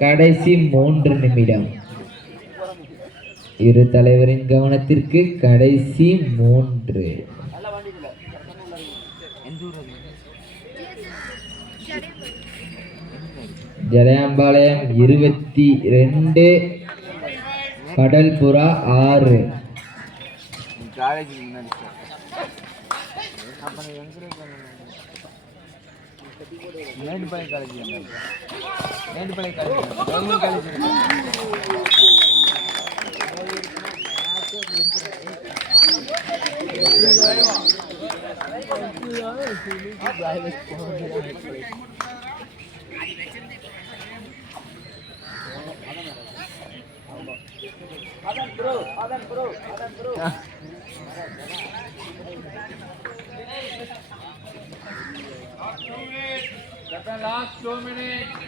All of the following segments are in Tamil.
கடைசி 3 நிமிடம். இரு தலைவரின் கவனத்திற்கு கடைசி 3. ஜலயம்பாளையம் 22, கடல்புறா 6.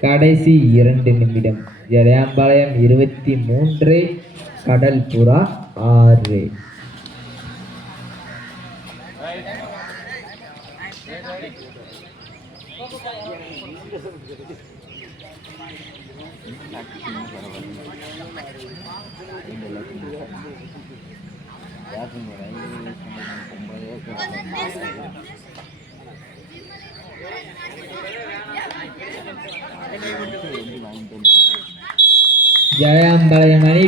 கடைசி 2 நிமிடம். ஜலயம்பாளையம் 23, கடல்புறா 6. ஜலயம்பாளையம் அணி